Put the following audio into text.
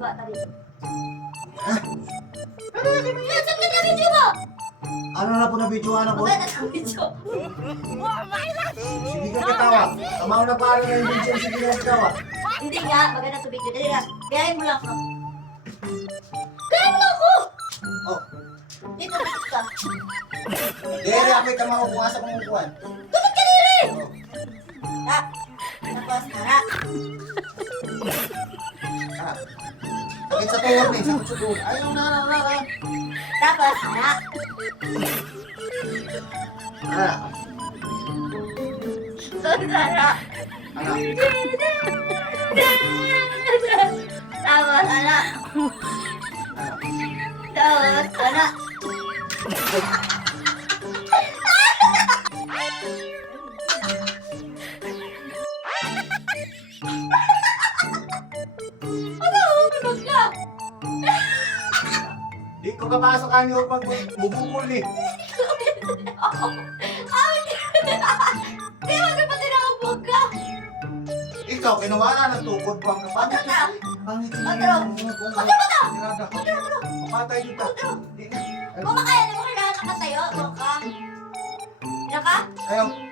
buga tadi. Ha? Yan, saan ka na video mo? Ano na po na video ano ko? Buga na sa video. Sige ka katawa. Tamaw na paano na yung video. Sige na katawa. Hindi nga, buga na sa video. Dali na, gayahin mo lang ako. Gayahin mo lang ako! Oh. Dito, dito ka. Dere ako'y tamaw kung asa kong upuan. Tukot ka nila eh! Oh. Ha? Tapos, harap. Ah. Sakit sa tuhod ni. Sakit sa tuhod. Ayaw na. Tapos, harap. Ah. Harap. Ano? Tapos, harap. Tapos, harap. Ano? Ano ka? Di ko kapasok kanyo pag bubukol ni. Di ba kapatid ako buka? Ikaw, kinawala ng tukod ko ang kapangit. Ano? Pangit Ano? yung Ano? Papatay kita. Di na. Kung makaya na mo kailangan nakatayo, buka. Ano ka? Ayaw.